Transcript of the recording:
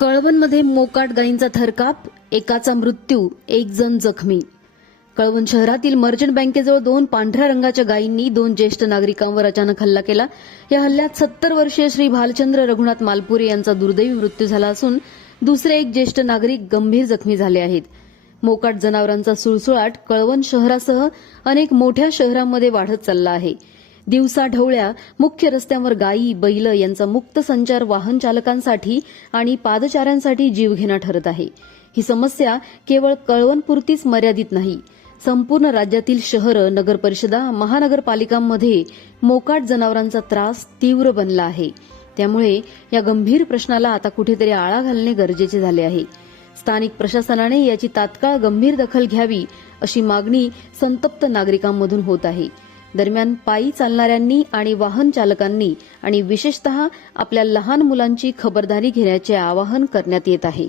कळवणमध्ये मोकाट गायींचा थरकाप एकाचा मृत्यू एक जण जखमी. कळवण शहरातील मर्चंट बँकेजवळ दोन पांढऱ्या रंगाच्या गायींनी दोन ज्येष्ठ नागरिकांवर अचानक हल्ला केला. या हल्ल्यात सत्तर वर्षीय श्री भालचंद्र रघुनाथ मालपुरे यांचा दुर्दैवी मृत्यू झाला असून दुसरे एक ज्येष्ठ नागरिक गंभीर जखमी झाले आहेत. मोकाट जनावरांचा सुळसुळाट कळवण शहरासह अनेक मोठ्या शहरांमध्ये वाढत चालला आहे. दिवसा ढवळ्या मुख्य रस्त्यांवर गायी बैल यांचा मुक्त संचार वाहन चालकांसाठी आणि पादचाऱ्यांसाठी जीवघेणा ठरत आहे. ही समस्या केवळ कळवणपुरतीच मर्यादित नाही. संपूर्ण राज्यातील शहरं नगरपरिषदा महानगरपालिकांमध्ये मोकाट जनावरांचा त्रास तीव्र बनला आहे. त्यामुळे या गंभीर प्रश्नाला आता कुठेतरी आळा घालणे गरजेचे झाले आहे. स्थानिक प्रशासनाने याची तात्काळ गंभीर दखल घ्यावी अशी मागणी संतप्त नागरिकांमधून होत आहे. दरम्यान पायी चालणाऱ्यांनी आणि वाहन चालकांनी आणि विशेषतः आपल्या लहान मुलांची खबरदारी घेण्याचे आवाहन करण्यात येत आहे.